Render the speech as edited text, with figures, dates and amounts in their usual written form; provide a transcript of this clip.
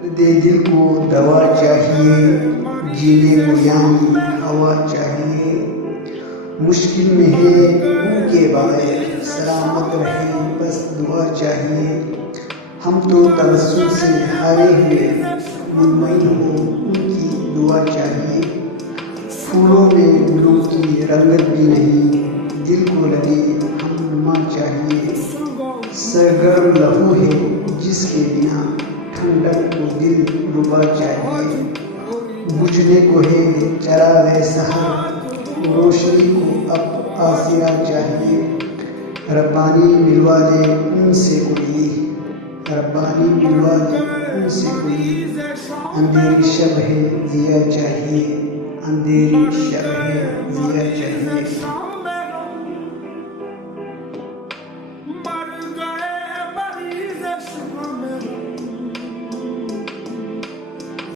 دل کو دوا چاہیے، جینے کو یعنی ہوا چاہیے، مشکل میں ہے ان کے بغیر سلامت رہے بس دعا چاہیے، ہم تو توسل سے ہارے ہوئے مطمئن ہو ان کی دعا چاہیے، پھولوں میں گلوں کی رنگت بھی نہیں، دل کو لگے ہم نما چاہیے، سرگرم لہو ہے جس کے بنا ٹھنڈک کو دل ربا چاہیے، بجھنے کو ہے چراغ سحر روشنی کو اب آسرا چاہیے، ربانی ملوا دے ان سے کوئی، ربانی ملوا دے ان سے کوئی، اندھیری شب ہے ضیا چاہیے، اندھیری شب ہے ضیا چاہیے۔